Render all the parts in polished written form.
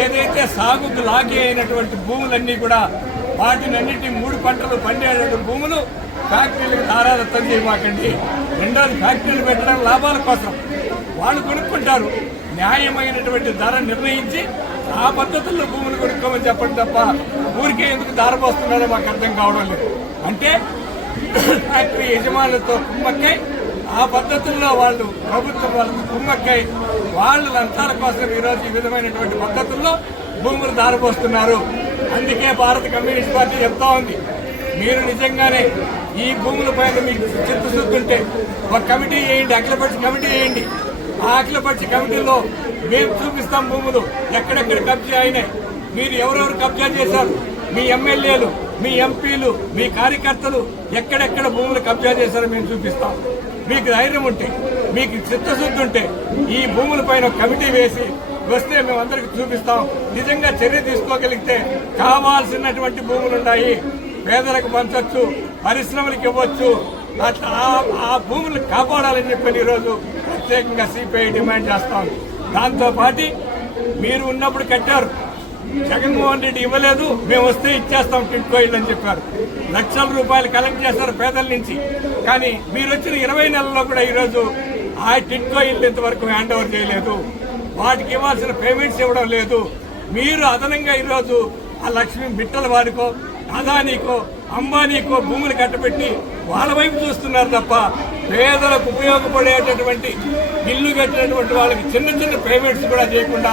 ఏదైతే సాగుకు లాగి అయినటువంటి భూములన్నీ కూడా వాటినన్నింటినీ 3 పంటలు పండేటువంటి భూములు ఫ్యాక్టరీలకు తారాదత్తం చేయమాకండి. రెండోది ఫ్యాక్టరీలు పెట్టడం లాభాల కోసం వాళ్ళు కొనుక్కుంటారు. న్యాయమైనటువంటి ధర నిర్ణయించి ఆ పద్ధతుల్లో భూములు కొనుక్కోమని చెప్పండి తప్ప ఊరికే ఎందుకు దారపోస్తున్నారో మాకు అర్థం కావడం లేదు. అంటే ఫ్యాక్టరీ యజమానులతో కుమ్మక్కై ఆ పద్ధతుల్లో వాళ్ళు ప్రభుత్వం వాళ్ళతో కుమ్మక్కై వాళ్ళు లంచాల కోసం ఈరోజు ఈ విధమైనటువంటి పద్ధతుల్లో భూములు దారపోస్తున్నారు. అందుకే భారత కమ్యూనిస్ట్ పార్టీ చెప్తా ఉంది, మీరు నిజంగానే ఈ భూముల పైన మీకు చిత్తశుద్ధి ఉంటే ఒక కమిటీ వేయండి, అఖిలపక్ష కమిటీ వేయండి. ఆ అఖిలపక్ష కమిటీలో మేము చూపిస్తాం భూములు ఎక్కడెక్కడ కబ్జా అయినాయి, మీరు ఎవరెవరు కబ్జా చేశారు, మీ ఎమ్మెల్యేలు, మీ ఎంపీలు, మీ కార్యకర్తలు ఎక్కడెక్కడ భూములు కబ్జా చేశారో మేము చూపిస్తాం. మీకు ధైర్యం ఉంటే, మీకు చిత్తశుద్ధి ఉంటే ఈ భూములపైన కమిటీ వేసి వస్తే మేమందరికి చూపిస్తాం. నిజంగా చర్య తీసుకోగలిగితే కావాల్సినటువంటి భూములున్నాయి, పేదలకు పంచవచ్చు, పరిశ్రమలకు ఇవ్వచ్చు. అట్లా ఆ భూములు కాపాడాలని చెప్పని ఈరోజు ప్రత్యేకంగా సిపిఐ డిమాండ్ చేస్తాం. దాంతోపాటు మీరు ఉన్నప్పుడు కట్టారు, జగన్మోహన్ రెడ్డి ఇవ్వలేదు, మేము వస్తే ఇచ్చేస్తాం టిట్కో ఇల్లు అని చెప్పారు. లక్షల రూపాయలు కలెక్ట్ చేశారు పేదల నుంచి. కానీ మీరు వచ్చిన 20 నెలల్లో కూడా ఈరోజు ఆ టిట్కో ఇల్లు ఇంతవరకు హ్యాండ్ ఓవర్ చేయలేదు. వాటికి ఇవ్వాల్సిన పేమెంట్స్ ఇవ్వడం లేదు. మీరు అదనంగా ఈరోజు ఆ లక్ష్మీ బిట్టల వారికో, అదానీకో, అంబానీకో భూములు కట్టబెట్టి వాళ్ళ వైపు చూస్తున్నారు తప్ప పేదలకు ఉపయోగపడేటటువంటి ఇల్లు కట్టినటువంటి వాళ్ళకి చిన్న చిన్న పేమెంట్స్ కూడా చేయకుండా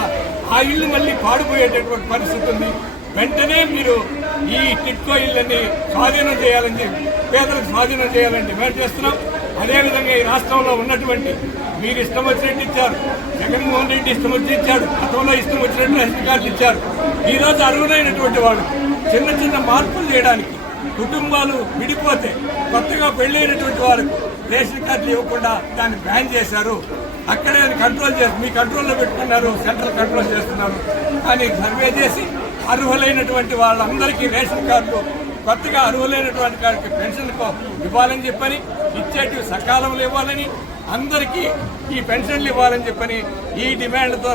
ఆ ఇల్లు మళ్ళీ పాడిపోయేటటువంటి పరిస్థితి ఉంది. వెంటనే మీరు ఈ టిట్కో ఇళ్ళని స్వాధీనం చేయాలని, పేదలకు స్వాధీనం చేయాలని డిమాండ్ చేస్తున్నాం. అదేవిధంగా ఈ రాష్ట్రంలో ఉన్నటువంటి మీరు ఇష్టం వచ్చినట్టు ఇచ్చారు, జగన్మోహన్ రెడ్డి ఇష్టం వచ్చి ఇచ్చాడు, గతంలో ఇష్టం వచ్చినట్టు రేషన్ కార్డులు ఇచ్చారు. ఈరోజు అర్హులైనటువంటి వాళ్ళు చిన్న చిన్న మార్పులు చేయడానికి, కుటుంబాలు విడిపోతే కొత్తగా పెళ్లైనటువంటి వారికి రేషన్ కార్డులు ఇవ్వకుండా దాన్ని బ్యాన్ చేశారు. అక్కడే కంట్రోల్ చేసి మీ కంట్రోల్లో పెట్టుకున్నారు, సెంట్రల్ కంట్రోల్ చేస్తున్నారు. కానీ సర్వే చేసి అర్హులైనటువంటి వాళ్ళందరికీ రేషన్ కార్డులు, కొత్తగా అర్హులైనటువంటి వారికి పెన్షన్లకు ఇవ్వాలని చెప్పని, ఇచ్చేటివి సకాలంలో ఇవ్వాలని, అందరికీ ఈ పెన్షన్లు ఇవ్వాలని చెప్పని ఈ డిమాండ్తో